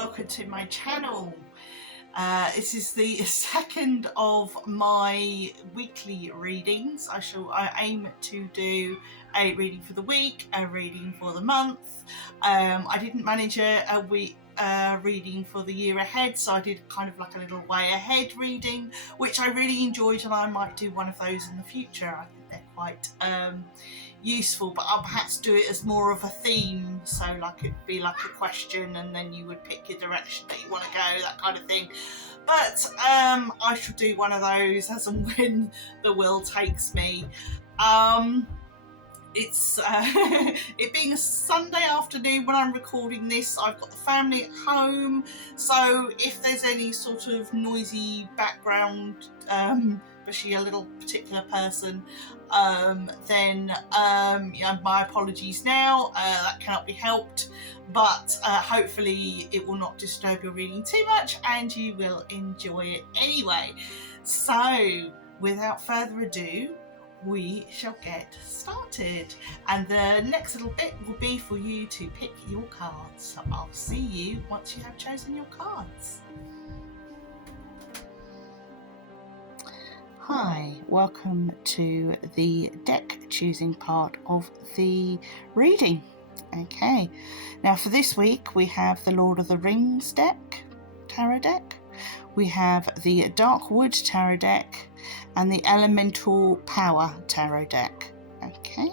welcome to my channel. This is the second of my weekly readings. I aim to do a reading for the week, a reading for the month. I didn't manage a week reading for the year ahead, so I did kind of like a little way ahead reading, which I really enjoyed, and I might do one of those in the future. I think they're quite useful, but I'll perhaps do it as more of a theme, so like it'd be like a question and then you would pick your direction that you want to go, that kind of thing. But I shall do one of those as and when the will takes me. It's it being a Sunday afternoon when I'm recording this. I've got the family at home, so if there's any sort of noisy background, especially a little particular person, then yeah, my apologies now. That cannot be helped, but hopefully it will not disturb your reading too much and you will enjoy it anyway. So without further ado, we shall get started, and the next little bit will be for you to pick your cards. So I'll see you once you have chosen your cards. Hi, welcome to the deck choosing part of the reading. Okay, now for this week we have the Lord of the Rings deck, tarot deck. We have the Darkwood tarot deck and the Elemental Power tarot deck. Okay,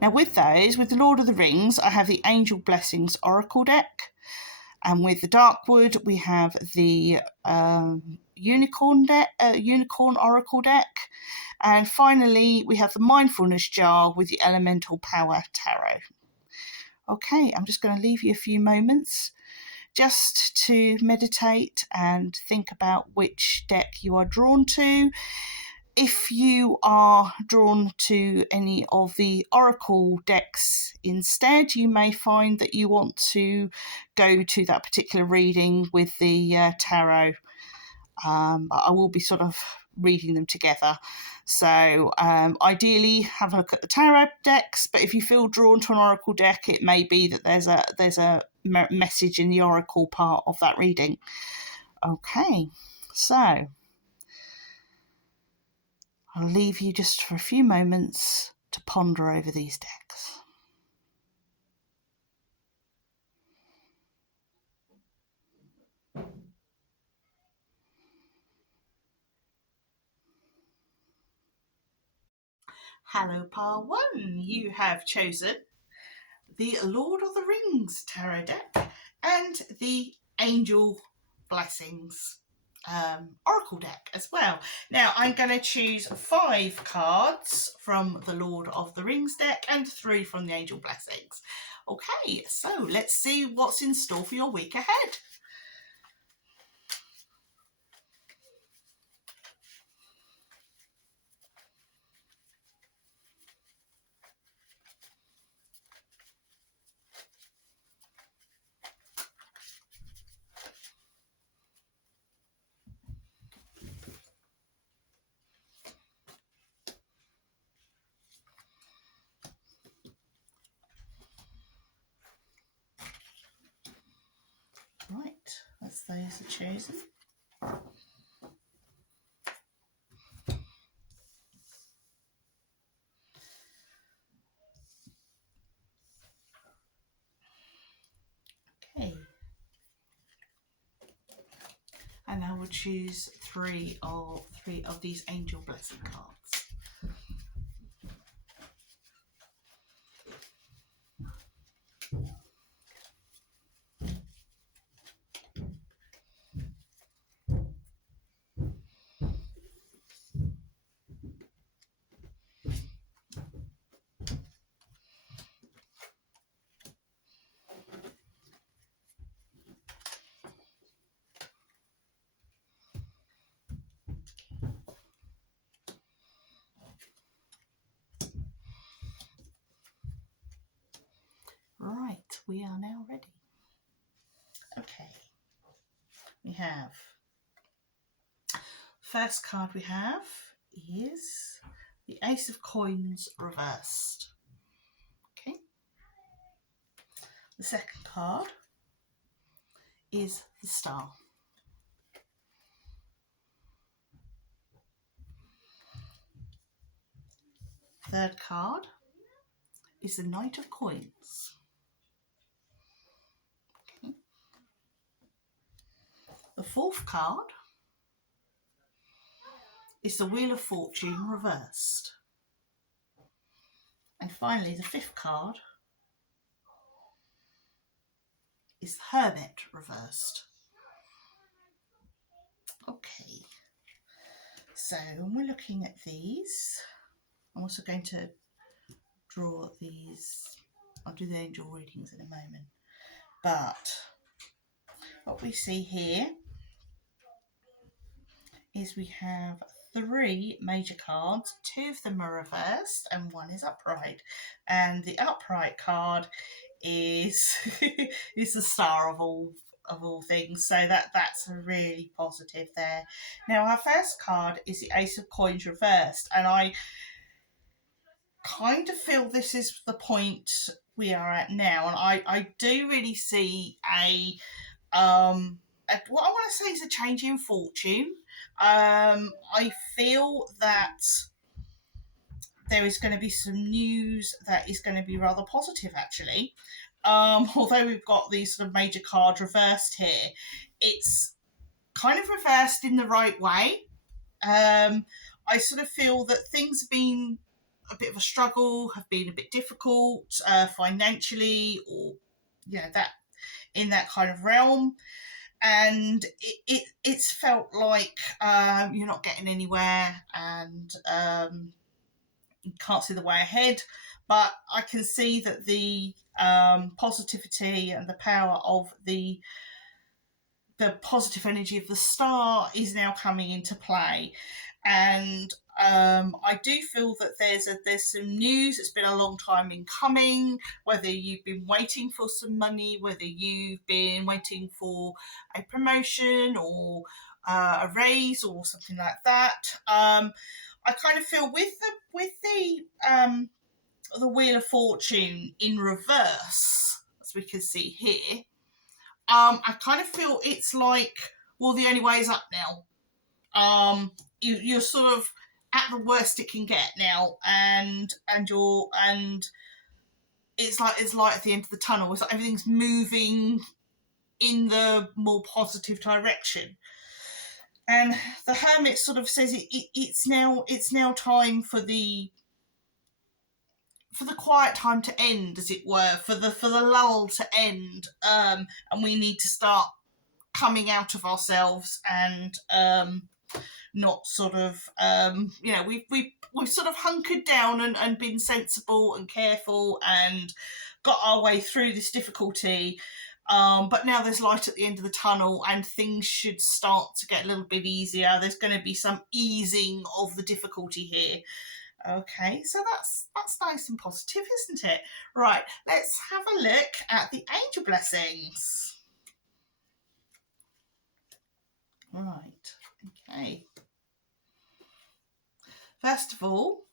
now with those, with the Lord of the Rings, I have the Angel Blessings Oracle deck, and with the Darkwood we have the Unicorn Oracle deck, and finally we have the Mindfulness jar with the Elemental Power tarot. Okay, I'm just going to leave you a few moments just to meditate and think about which deck you are drawn to. If you are drawn to any of the Oracle decks instead, you may find that you want to go to that particular reading with the tarot. I will be sort of reading them together. So ideally have a look at the tarot decks, but if you feel drawn to an Oracle deck, it may be that there's a message in the Oracle part of that reading. Okay, so I'll leave you just for a few moments to ponder over these decks. Hello, Pile 1. You have chosen the Lord of the Rings tarot deck and the Angel Blessings Oracle deck as well. Now I'm going to choose 5 cards from the Lord of the Rings deck and 3 from the Angel Blessings. Okay, so let's see what's in store for your week ahead. Right, that's those are chosen. Okay, and I will choose three of these Angel Blessing cards. Right, we are now ready. Okay, we have, first card we have is the Ace of Coins reversed. Okay, the second card is the Star. Third card is the Knight of Coins. Okay. The fourth card is the Wheel of Fortune reversed. And finally, the fifth card is the Hermit reversed. Okay, so when we're looking at these, I'm also going to draw these. I'll do the angel readings in a moment. But what we see here is we have 3 major cards. 2 of them are reversed and 1 is upright. And the upright card is is the Star of all things. So that's really positive there. Now our first card is the Ace of Coins reversed, and I kind of feel this is the point we are at now, and I do really see what I want to say is a change in fortune. I feel that there is going to be some news that is going to be rather positive, actually. Although we've got these sort of major cards reversed here, it's kind of reversed in the right way. I sort of feel that things have been a bit of a struggle, have been a bit difficult financially, or that in that kind of realm, and it's felt like you're not getting anywhere, and you can't see the way ahead. But I can see that the positivity and the power of the positive energy of the Star is now coming into play, and I do feel that there's some news. It's been a long time in coming. Whether you've been waiting for some money, whether you've been waiting for a promotion or a raise or something like that. I kind of feel with the Wheel of Fortune in reverse, as we can see here. I kind of feel it's like, well, the only way is up now. You're sort of at the worst it can get now, and it's light at the end of the tunnel. It's like everything's moving in the more positive direction. And the Hermit sort of says it's now time for the quiet time to end, as it were, for the lull to end, and we need to start coming out of ourselves and not sort of we've sort of hunkered down and been sensible and careful and got our way through this difficulty, but now there's light at the end of the tunnel and things should start to get a little bit easier. There's going to be some easing of the difficulty here. Okay, so that's nice and positive, isn't it? Right, let's have a look at the angel blessings. Right, okay. First of all,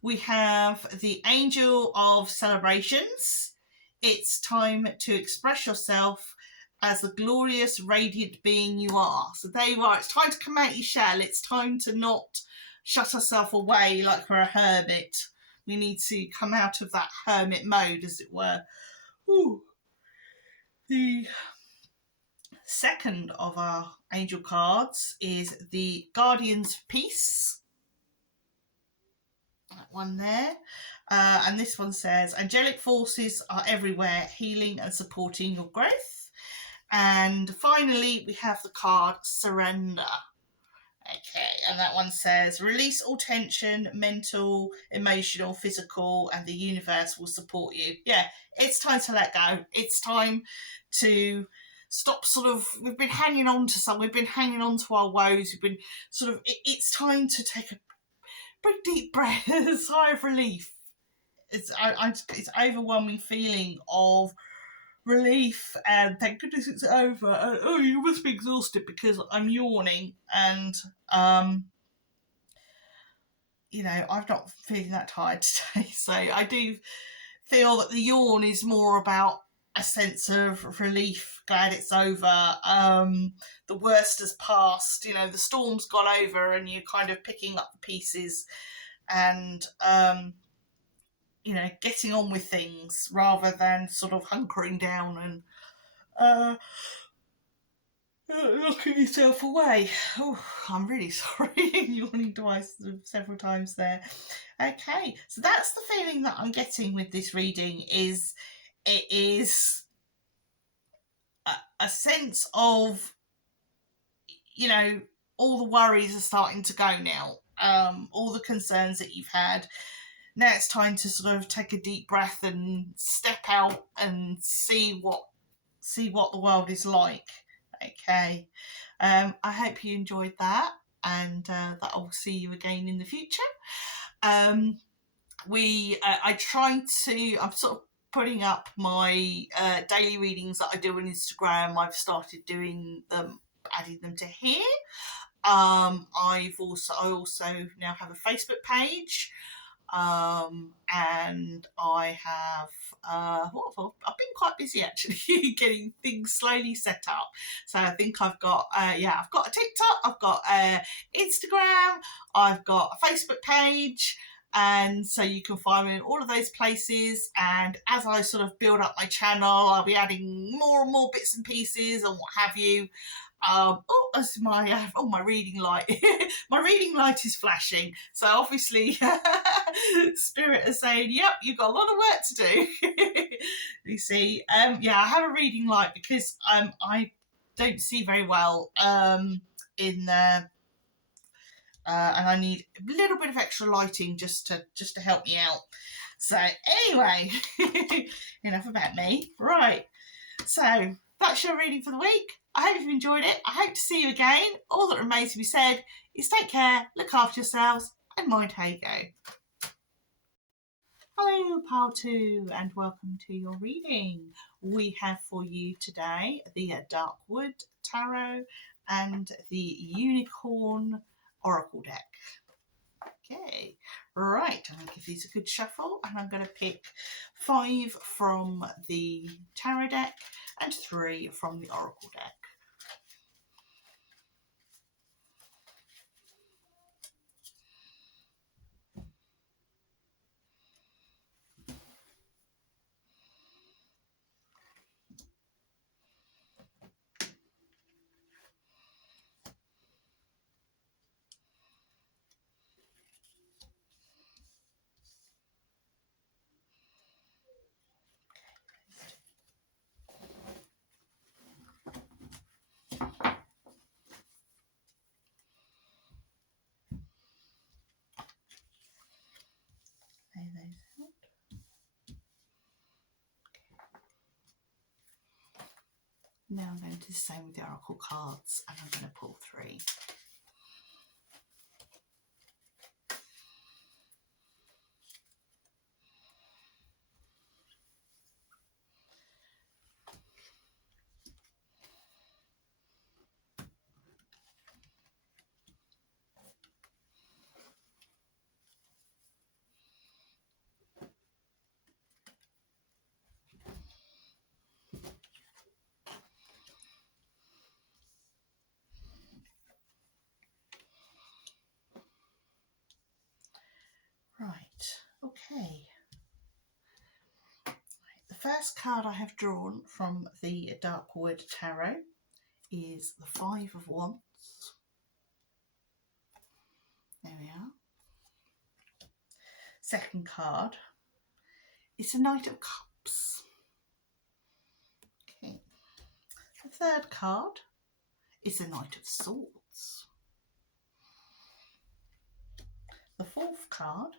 we have the Angel of Celebrations. It's time to express yourself as the glorious, radiant being you are. So there you are. It's time to come out your shell. It's time to not shut ourselves away like we're a hermit. We need to come out of that hermit mode, as it were. Ooh. The second of our angel cards is the Guardians of Peace. That one there. And this one says, angelic forces are everywhere, healing and supporting your growth. And finally, we have the card Surrender. Okay, and that one says, release all tension, mental, emotional, physical, and the universe will support you. Yeah, it's time to let go. It's time to stop we've been hanging on to our woes. We've been it's time to take a big deep breath, a sigh of relief. It's overwhelming feeling of relief and thank goodness it's over. And, oh, you must be exhausted because I'm yawning, and I'm not feeling that tired today. So I do feel that the yawn is more about a sense of relief, glad it's over. The worst has passed, you know, the storm's gone over, and you're kind of picking up the pieces and you know, getting on with things rather than sort of hunkering down and locking yourself away. Oh, I'm really sorry. Yawning twice, several times there. Okay, so that's the feeling that I'm getting with this reading. Is it is a sense of, you know, all the worries are starting to go now. All the concerns that you've had. Now it's time to sort of take a deep breath and step out and see what the world is like. Okay. I hope you enjoyed that, and that I'll see you again in the future. I try to, I'm sort of putting up my daily readings that I do on Instagram. I've started doing them, adding them to here. I also now have a Facebook page. And I have I've been quite busy actually getting things slowly set up. So I think I've got I've got a TikTok, I've got Instagram, I've got a Facebook page, and so you can find me in all of those places. And as I sort of build up my channel, I'll be adding more and more bits and pieces and what have you. That's my reading light. My reading light is flashing, so obviously Spirit is saying, "Yep, you've got a lot of work to do." You see, I have a reading light because I don't see very well in there. And I need a little bit of extra lighting just to help me out. So anyway, enough about me. Right, so that's your reading for the week. I hope you've enjoyed it. I hope to see you again. All that remains to be said is take care, look after yourselves, and mind how you go. Hello, Pile 2, and welcome to your reading. We have for you today the Darkwood Tarot and the Unicorn Oracle deck. Okay, right, I'm going to give these a good shuffle, and I'm going to pick 5 from the tarot deck and 3 from the oracle deck. Now I'm going to do the same with the oracle cards, and I'm going to pull 3. Right, okay. The first card I have drawn from the Darkwood Tarot is the 5 of Wands. There we are. Second card is the Knight of Cups. Okay. The third card is the Knight of Swords. The fourth card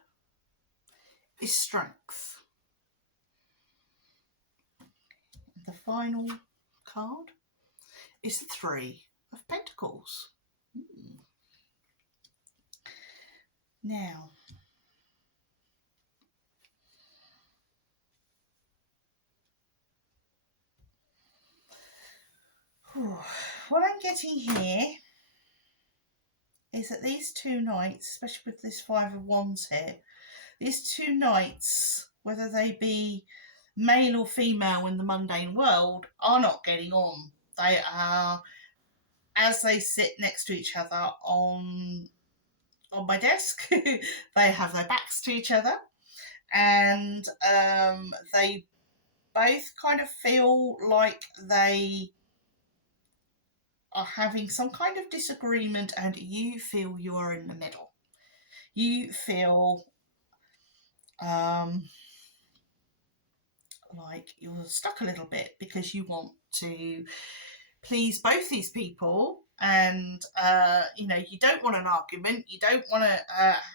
is Strength. The final card is the 3 of Pentacles. Now, what I'm getting here is that these 2 knights, especially with this 5 of Wands here, these 2 knights, whether they be male or female in the mundane world, are not getting on. They are, as they sit next to each other on my desk, they have their backs to each other, and they both kind of feel like they are having some kind of disagreement, and you feel you are in the middle. You feel like you're stuck a little bit because you want to please both these people, and you don't want an argument, you don't want to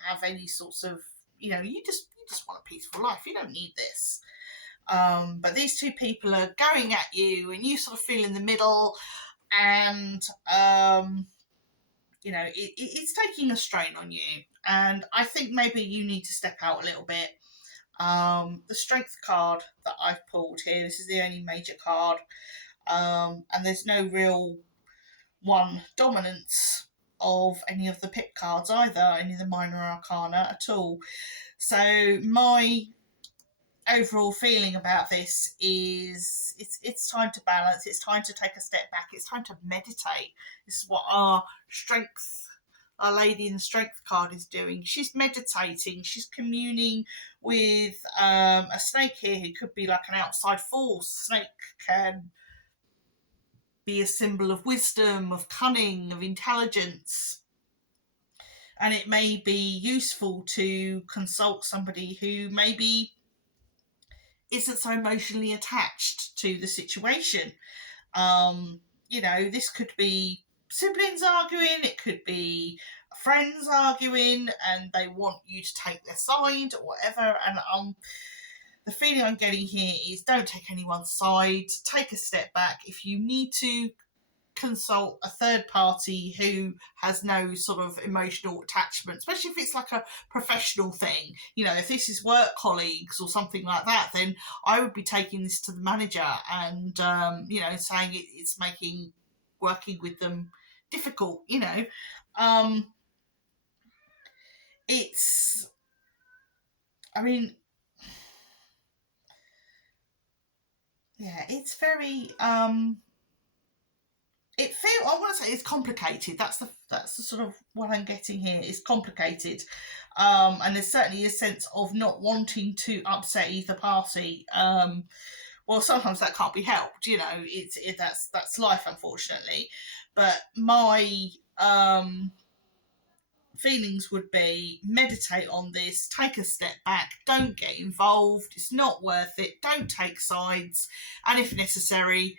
have any sorts of, you just want a peaceful life, you don't need this. But these two people are going at you, and you sort of feel in the middle, and it's taking a strain on you. And I think maybe you need to step out a little bit. The strength card that I've pulled here, this is the only major card, and there's no real one dominance of any of the pip cards either, any of the minor arcana at all. So my overall feeling about this is it's time to balance, it's time to take a step back, it's time to meditate. This is what our lady in the strength card is doing. She's meditating, she's communing with a snake here who could be like an outside force. Snake can be a symbol of wisdom, of cunning, of intelligence. And it may be useful to consult somebody who maybe isn't so emotionally attached to the situation. This could be siblings arguing, it could be friends arguing, and they want you to take their side or whatever. And the feeling I'm getting here is don't take anyone's side, take a step back. If you need to consult a third party who has no sort of emotional attachment, especially if it's like a professional thing, if this is work colleagues or something like that, then I would be taking this to the manager and saying it's making working with them difficult. It's, I mean, yeah, it's very I want to say it's complicated. That's the sort of what I'm getting here. It's complicated, and there's certainly a sense of not wanting to upset either party. Well, sometimes that can't be helped. That's life, unfortunately. But my feelings would be meditate on this, take a step back, don't get involved. It's not worth it. Don't take sides, and if necessary,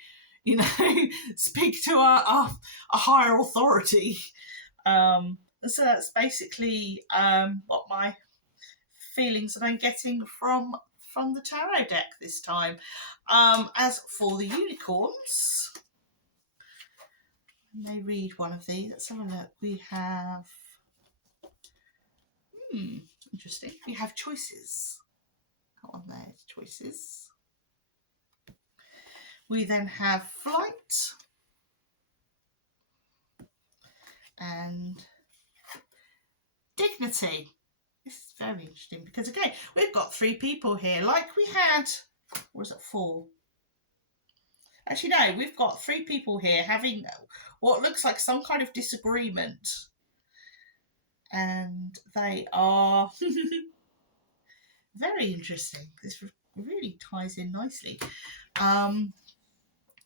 speak to a higher authority. So that's basically what my feelings that I'm getting from the tarot deck this time. As for the unicorns, I may read one of these. Let's have a look. We have interesting. We have choices. Come on, there's choices. We then have flight and dignity. This is very interesting because, again, we've got 3 people here like we had, or was it 4? Actually, no, we've got 3 people here having what looks like some kind of disagreement. And they are very interesting. This really ties in nicely.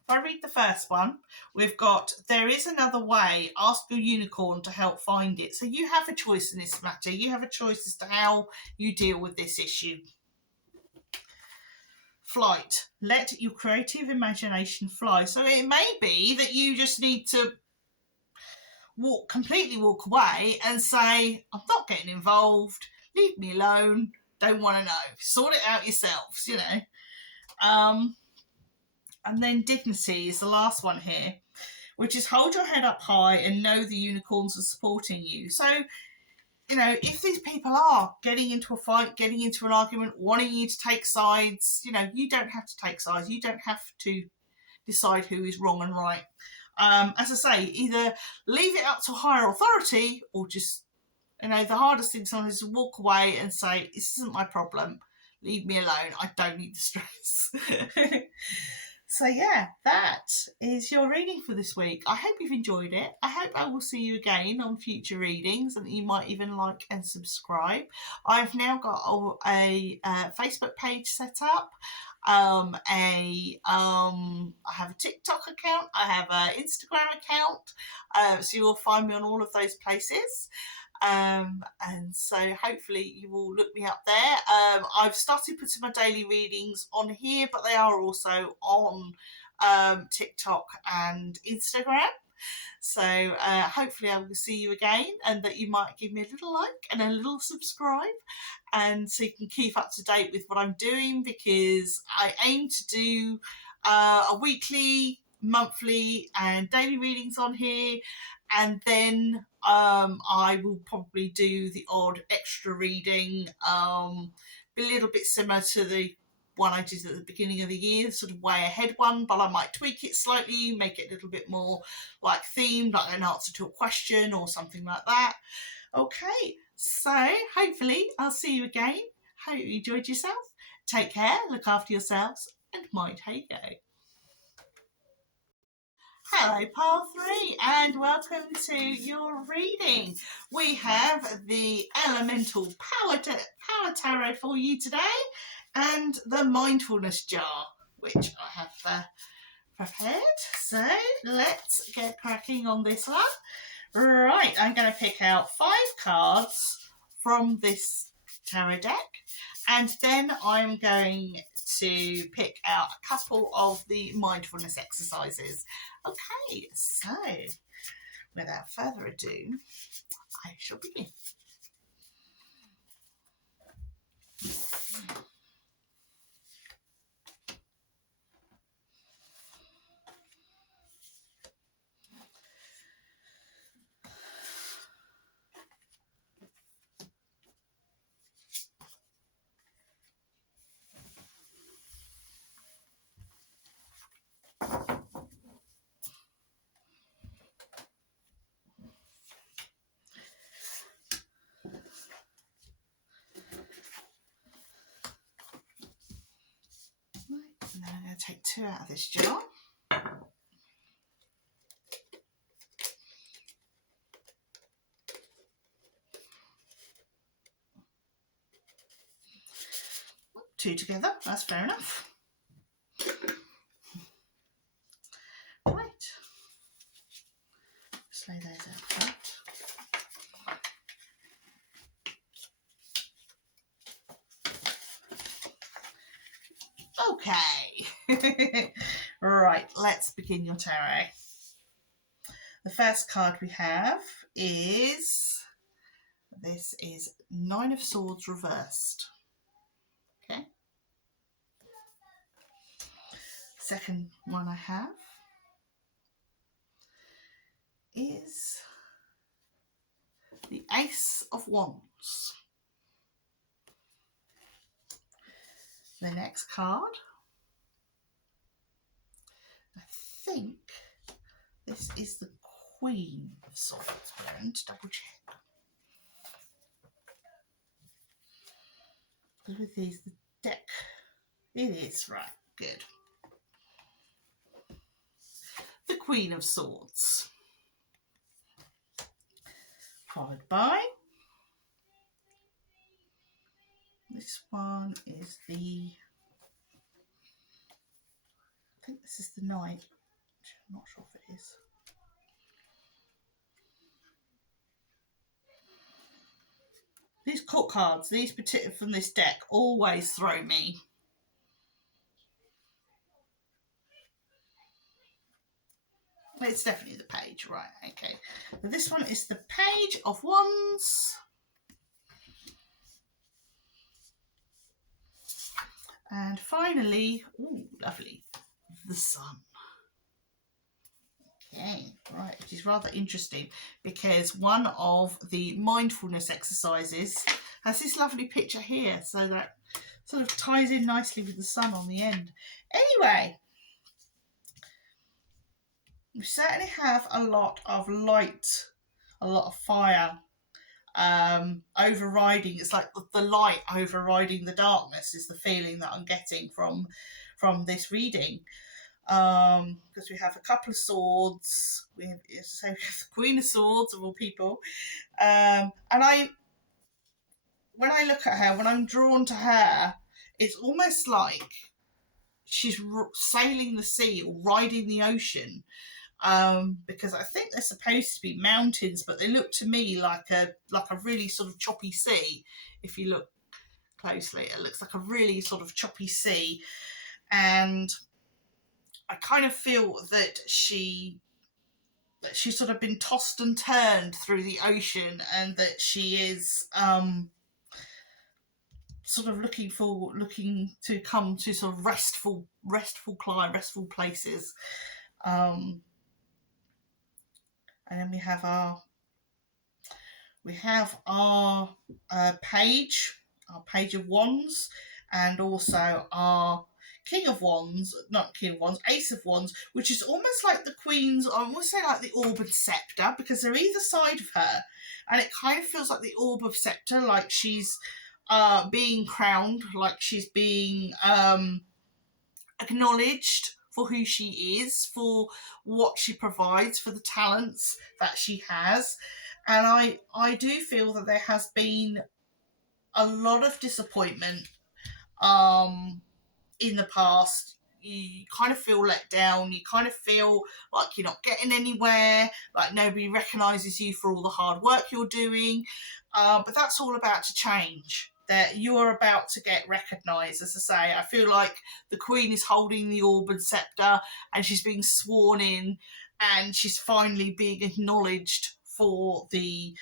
If I read the first one, we've got, there is another way, ask your unicorn to help find it. So you have a choice in this matter. You have a choice as to how you deal with this issue. Flight, let your creative imagination fly. So it may be that you just need to completely walk away and say, I'm not getting involved, leave me alone, don't want to know, sort it out yourselves, And then dignity is the last one here, which is hold your head up high and know the unicorns are supporting you. So, if these people are getting into a fight, getting into an argument, wanting you to take sides, you don't have to take sides. You don't have to decide who is wrong and right. As I say, either leave it up to higher authority or just, the hardest thing sometimes is to walk away and say, this isn't my problem. Leave me alone. I don't need the stress. So yeah, that is your reading for this week. I hope you've enjoyed it. I hope I will see you again on future readings and that you might even like and subscribe. I've now got a Facebook page set up. I have a TikTok account. I have an Instagram account. So you'll find me on all of those places. And so hopefully you will look me up there. I've started putting my daily readings on here, but they are also on TikTok and Instagram. So hopefully I will see you again, and that you might give me a little like and a little subscribe, and so you can keep up to date with what I'm doing, because I aim to do a weekly, monthly and daily readings on here, and then I will probably do the odd extra reading, a little bit similar to the one I did at the beginning of the year, sort of way ahead one, but I might tweak it slightly, make it a little bit more like themed, like an answer to a question or something like that. Okay, so hopefully I'll see you again. Hope you enjoyed yourself. Take care, look after yourselves, and mind how you go. Hello, Pile 3, and welcome to your reading. We have the Elemental Power Tarot for you today, and the Mindfulness jar, which I have prepared. So let's get cracking on this one. Right, I'm going to pick out 5 cards from this tarot deck, and then I'm going to pick out a couple of the mindfulness exercises. Okay, so without further ado, I shall begin. And then I'm going to take 2 out of this jar. Two together, that's fair enough. Right. Just lay those out front. Okay. Right, let's begin your tarot. The first card we have is, this is 9 of Swords reversed. Okay. Second one I have is the Ace of Wands. The next card, I think this is the Queen of Swords. We're going to double check. With these, the deck, it is right, good. The Queen of Swords, followed by, this one is the, I think this is the Knight, I'm not sure if it is. These court cards, these particular from this deck, always throw me. It's definitely the Page, right, okay. But this one is the Page of Wands. And finally, ooh, lovely, the Sun. Okay, right, which is rather interesting because one of the mindfulness exercises has this lovely picture here, so that sort of ties in nicely with the sun on the end. Anyway, we certainly have a lot of light, a lot of fire, overriding. It's like the light overriding the darkness is the feeling that I'm getting from this reading. Because we have a couple of swords, we have the Queen of Swords of all people, and when I look at her, when I'm drawn to her, it's almost like she's sailing the sea or riding the ocean. Because I think they're supposed to be mountains, but they look to me like a really sort of choppy sea. If you look closely, it looks like a really sort of choppy sea, and I kind of feel that she's sort of been tossed and turned through the ocean, and that she is sort of looking to come to sort of restful places. And then we have our page of wands, and also our King of Wands, not King of Wands, Ace of Wands, which is almost like the Queen's, I almost say like the orb and scepter, because they're either side of her, and it kind of feels like the orb of scepter, like she's being crowned, like she's being acknowledged for who she is, for what she provides, for the talents that she has. And I do feel that there has been a lot of disappointment in the past. You kind of feel let down, you kind of feel like you're not getting anywhere, like nobody recognises you for all the hard work you're doing, but that's all about to change. That you're about to get recognised. As I say, I feel like the Queen is holding the orb and scepter, and she's being sworn in, and she's finally being acknowledged for the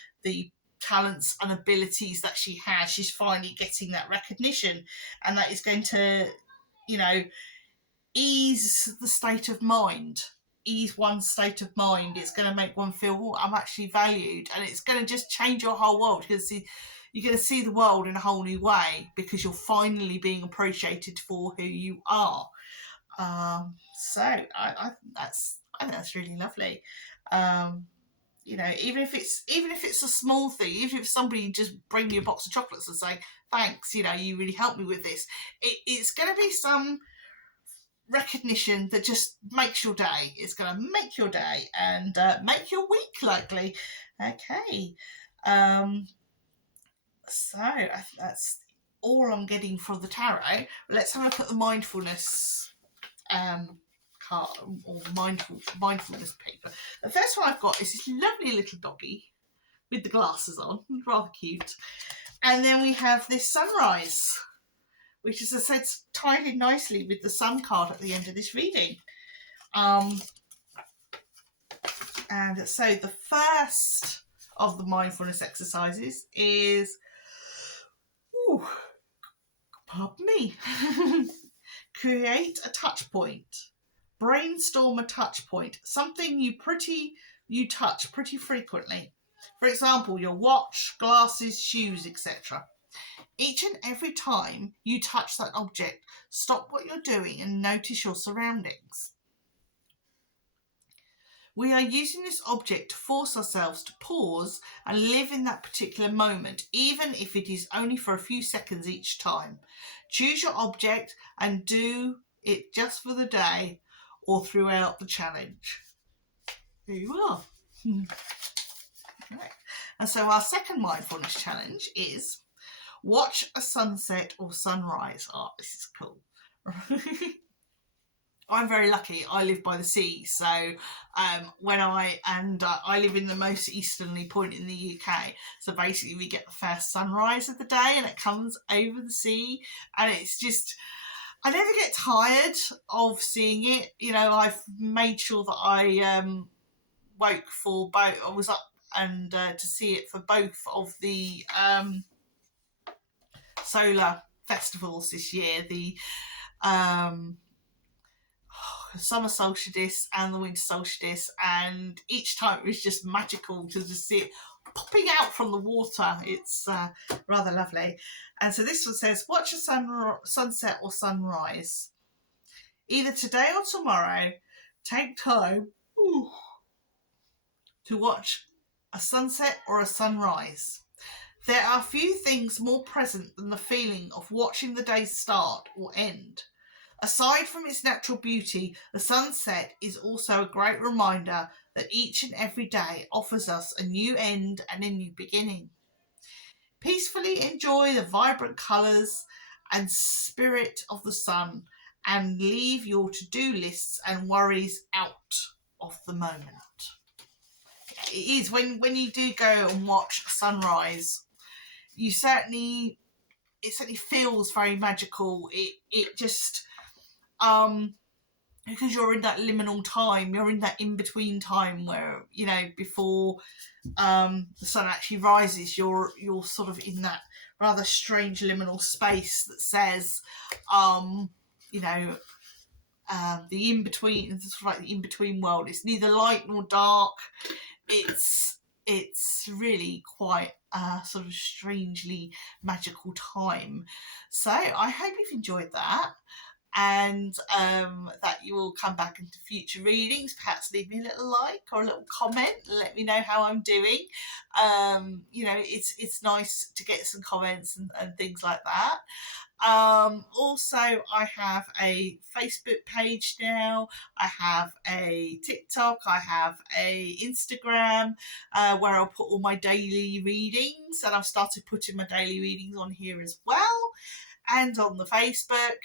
talents and abilities that she has. She's finally getting that recognition, and that is going to, ease the state of mind, ease one's state of mind. It's going to make one feel, well, I'm actually valued, and it's going to just change your whole world, because you're going to see the world in a whole new way, because you're finally being appreciated for who you are. So I think that's really lovely. Even if it's a small thing, even if somebody just bring you a box of chocolates and say thanks, you really helped me with this, it's going to be some recognition that just makes your day. It's going to make your day and make your week likely. Okay, so I think that's all I'm getting from the tarot. Let's have a look at the mindfulness card, or mindfulness paper. The first one I've got is this lovely little doggy with the glasses on, rather cute. And then we have this sunrise, which, as I said, tied in nicely with the sun card at the end of this reading. And so the first of the mindfulness exercises is, pardon me, create a touch point. Brainstorm a touch point, something you touch pretty frequently. For example, your watch, glasses, shoes, etc. Each and every time you touch that object, stop what you're doing and notice your surroundings. We are using this object to force ourselves to pause and live in that particular moment, even if it is only for a few seconds each time. Choose your object and do it just for the day or throughout the challenge. There you are. Right. And so our second mindfulness challenge is watch a sunset or sunrise. Oh, this is cool. I'm very lucky. I live by the sea, so when I live in the most easterly point in the UK. So basically, we get the first sunrise of the day, and it comes over the sea, and it's just, I never get tired of seeing it. I've made sure that I woke for both. I was up and to see it for both of the solar festivals this year. The summer solstice and the winter solstice, and each time it was just magical to just see it popping out from the water. It's rather lovely. And so this one says, watch a sunset or sunrise. Either today or tomorrow, take time to watch a sunset or a sunrise. There are few things more present than the feeling of watching the day start or end. Aside from its natural beauty, the sunset is also a great reminder that each and every day offers us a new end and a new beginning. Peacefully enjoy the vibrant colours and spirit of the sun and leave your to-do lists and worries out of the moment. It is when you do go and watch sunrise, it certainly feels very magical. It just because you're in that liminal time, you're in that in-between time where, you know, before the sun actually rises, you're sort of in that rather strange liminal space that says, you know, the in-between, it's sort of like the in-between world. It's neither light nor dark. It's really quite a sort of strangely magical time. So I hope you've enjoyed that, and that you will come back into future readings. Perhaps leave me a little like or a little comment and let me know how I'm doing. You know, it's nice to get some comments and things like that. Also, I have a Facebook page now. I have a TikTok. I have a Instagram where I'll put all my daily readings, and I've started putting my daily readings on here as well, and on the Facebook.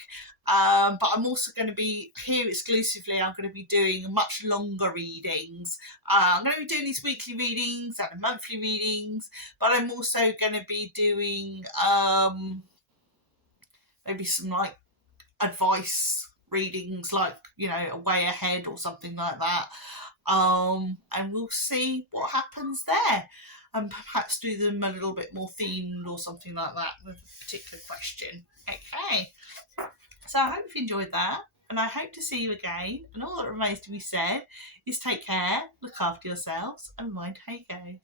But I'm also going to be here exclusively. I'm going to be doing much longer readings. I'm going to be doing these weekly readings and monthly readings, but I'm also going to be doing maybe some like advice readings, like, you know, a way ahead or something like that. And we'll see what happens there, and perhaps do them a little bit more themed or something like that with a particular question. Okay, so I hope you enjoyed that, and I hope to see you again, and all that remains to be said is take care, look after yourselves, and mind how you go.